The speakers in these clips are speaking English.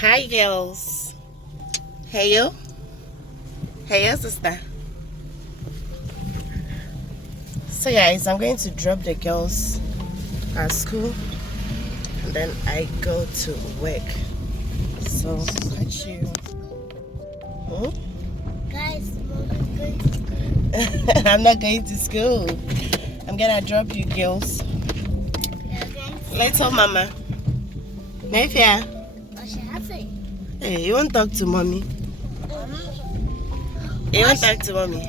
Hi girls. Hey yo. Hey yo sister. So guys, I'm going to drop the girls at school and then I go to work. So catch you. Guys, Mommy's going to school. I'm not going to school. I'm gonna drop you girls. Let's tell mama. Nefia. Hey, you won't talk to mommy? You won't talk to mommy?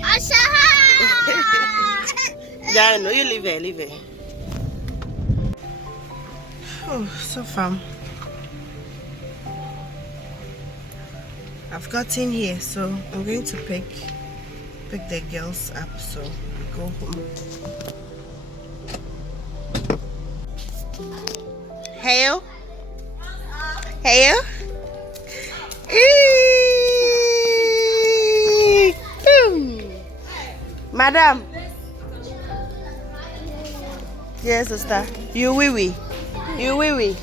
Yeah, no, you leave her, leave her. Oh, so fun. I've gotten here, so I'm going to pick the girls up, so we go home. Hail. Hail. Madam. Yes, sister. You wee wee. You wee wee.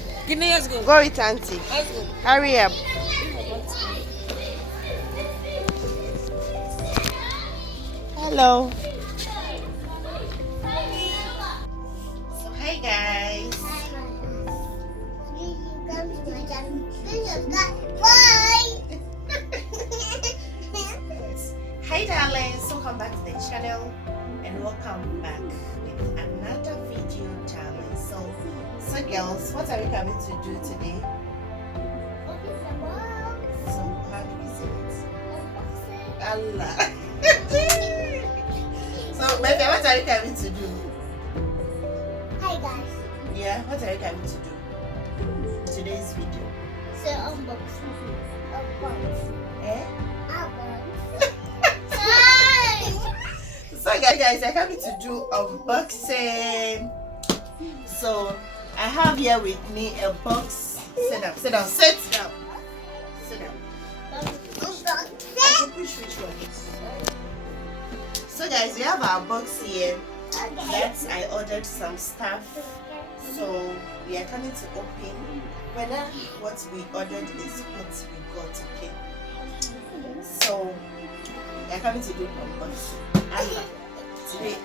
Go with auntie. Hurry up. Hello. So hey guys. Hi darlings, welcome back to the channel and welcome back with another video, darling. So girls, what are we coming to do today? So how do we say it? Allah. So my friend, what are you coming to do? Hi guys. Yeah, what are you coming to do in today's video? So unboxing. Eh? So guys, I'm coming to do unboxing. So I have here with me a box. Sit down. Push which one? So guys, we have our box here. That I ordered some stuff. So we are coming to open whether what we ordered is what we got, okay? So we are coming to do unboxing. Today,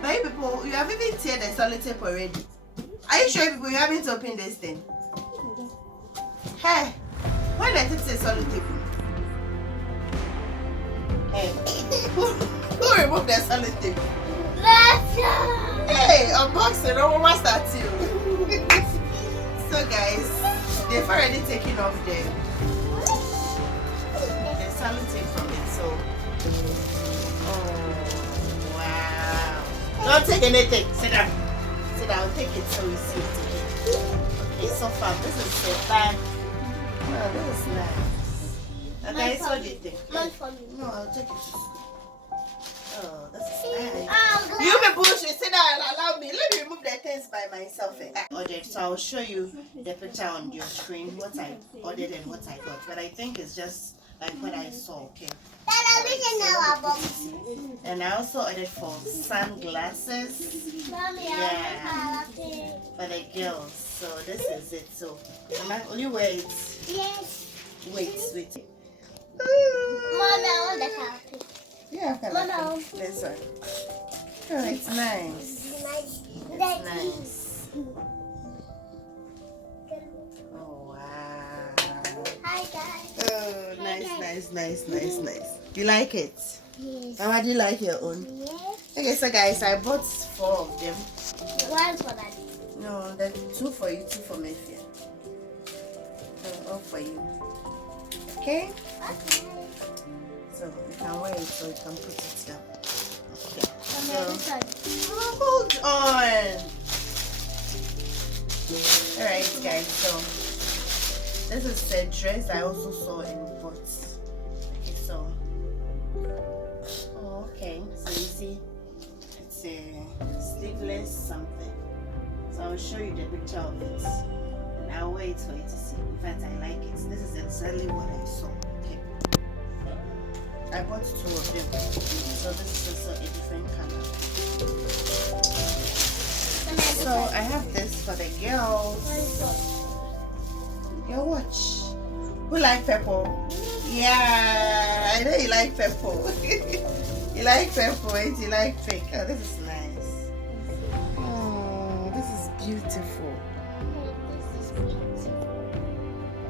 but you people, you have even teared the sellotape already. Are you sure people you haven't opened this thing? Hey, why did it say sellotape? Hey, who removed the sellotape? Hey, unboxing, no one start you. So guys, they've already taken off the sellotape from it. So, oh wow! Don't take anything. Sit down. Take it so we see it again. Okay, so far this is the bag. Oh, this is nice. Okay, so what do you think? No, I'll take it. Oh, this is nice. You people should sit down and allow me. Let me remove the things by myself. I ordered, so I'll show you the picture on your screen, what I ordered and what I got. But I think it's just like what I saw, okay? And I also ordered for sunglasses. Yeah, for the girls. So this is it. So, will you wait? Yes. Wait. Mommy, I want the carpet. Yeah, Mama. This one. Oh, it's nice. It's nice. Oh, wow. Hi guys. Oh, nice. You like it? Yes. Mama, do you like your own? Yes. Okay, so guys, I bought 4 of them. One for that. No, there's 2 for you, 2 for Mefia. All for you. Okay? Okay. So you can wear it so you can put it down. Okay. So, hold on. Alright guys, so this is the dress I also saw in bots. Okay, so okay, so you see it's a sleeveless something. So I'll show you the picture of it and I'll wait for you to see. In fact, I like it. This is exactly what I saw. Okay. I bought 2 of them. So this is also a different color. So I have this for the girls. Your watch. Who like purple? Yeah, I know you like purple. You like purple, and you like pink. Oh, this is nice. Oh, this is beautiful.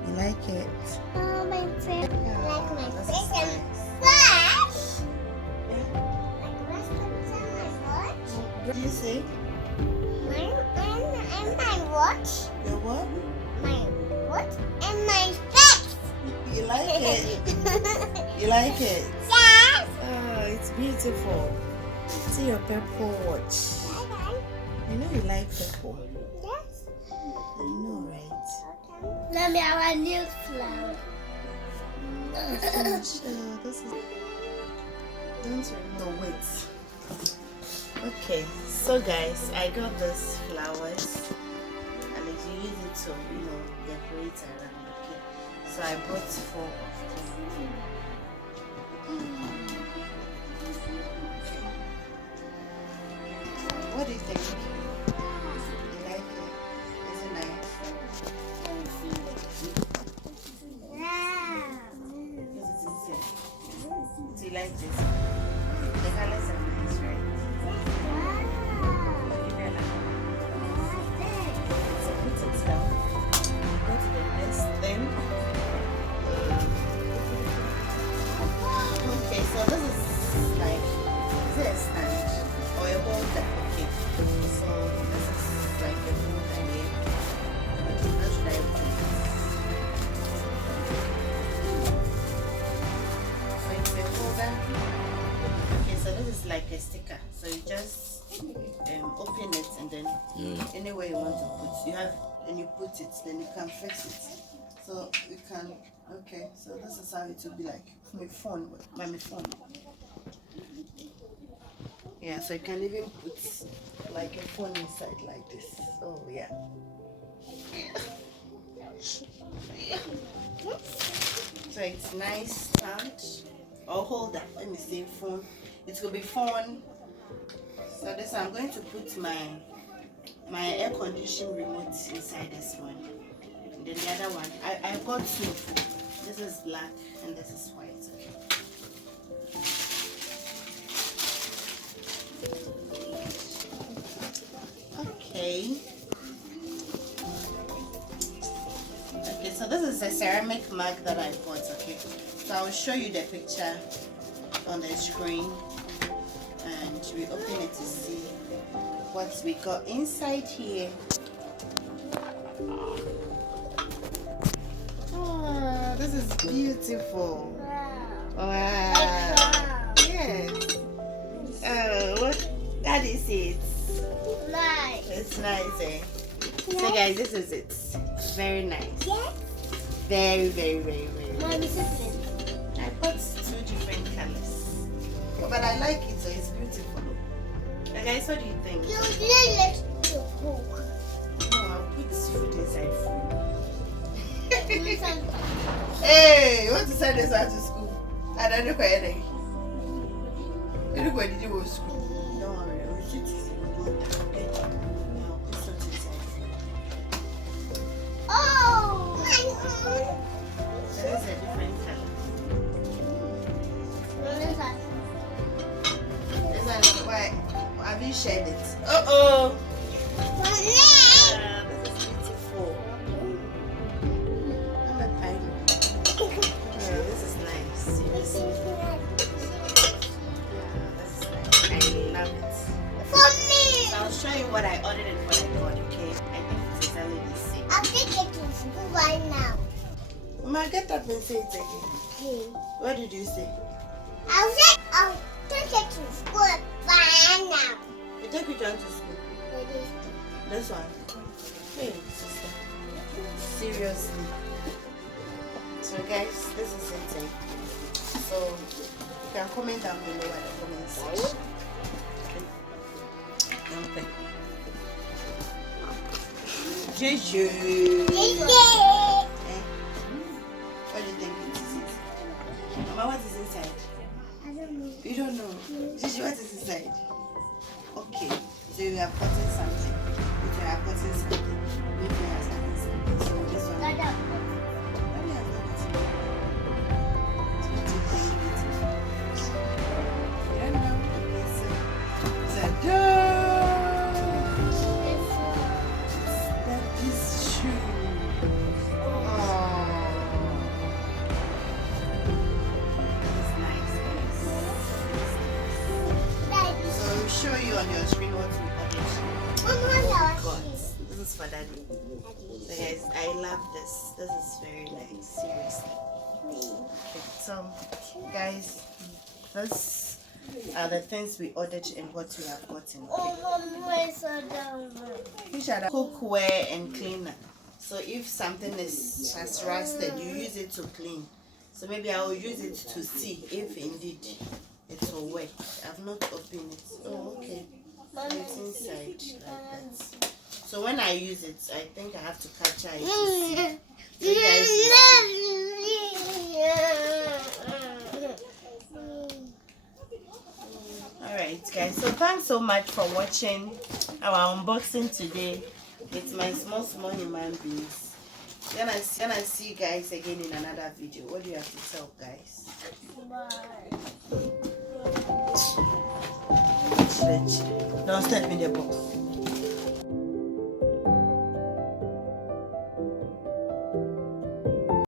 You like it? Oh, my friend. I like my this face is and nice. flash. Yeah. Like what's on my watch? What do you say? And my watch. Your what? My watch and my face. You like it? You like it? Yes. Oh, it's beautiful. See your purple watch. I know you like purple. Yes. I know, right? Let me have a new flower. This is. Don't remember. Wait. Okay, so guys, I got these flowers, and if you use it to, decorate around. Okay, so I bought 4 of them. Okay. What do you think? You like it? Is it nice? Because it's easy. Do you like this? The colors are nice, right? Maybe I like it. So put it down. Go to the next thing. Okay, so this is like, is it a stand or a holder? Okay, so this is like a holder here. Okay, how should I open it? So it's a holder. Okay, so this is like a sticker. So you just open it, and then anywhere you want to put, you have, and you put it, then you can fix it. So you can, okay, so this is how it will be like my phone, by my phone. Yeah, so you can even put like a phone inside like this. Oh yeah. So it's nice stand or holder. Let me say phone. It will be phone. So this, I'm going to put my air conditioning remote inside this one. And then the other one, I got 2. This is black and this is white. Okay. Okay, so this is a ceramic mug that I bought, okay? So I'll show you the picture on the screen, and we open it to see what we got inside here. Oh, this is beautiful. Wow. Yes. Oh, that is it. Nice. It's nice, eh? So guys, this is it. Very nice. Yes. Very, very, very, very Mommy, nice. different. I bought 2 different colors. But I like it, so it's beautiful. Okay, guys, what do you think? You let to cook. No, I'll put food inside food. Hey, you want to send this out to school? I don't know where they. You know where did you go to school? Don't worry, I'll shoot you. Okay? Now, put something inside food. Oh! So this is a different color. This one is why have you shared it? Uh-oh! This is beautiful. I'm a pine. This is nice. Seriously. This is nice. I love it. For me! So I'll show you what I ordered and what I got, okay? I think it's exactly the same. I'll take it to school right now. Mama, get up and say it again. Okay. What did you say? I'll take it to school right now. You take which one to school? This one. Hey, sister. Seriously. So guys, this is it. So you can comment down below at the comment section. Okay. Jeju. What do you think it is? Mama, what is inside? I don't know. You don't know? Jeju, what is inside? Okay. So you have gotten something. You have gotten something. Maybe has gotten something. So this one. Daddy has not gotten for daddy. So guys, I love this. This is very nice. Seriously. Okay, so guys, this are the things we ordered and what we have gotten. Which are the cookware and cleaner. So if something has rusted, you use it to clean. So maybe I will use it to see if indeed it will work. I've not opened it. Oh, okay. So it's inside like that. So when I use it, I think I have to capture it to see. So you guys alright guys, so thanks so much for watching our unboxing today with my small human beings. Gonna see you guys again in another video. What do you have to tell guys? Bye. Don't step in the box.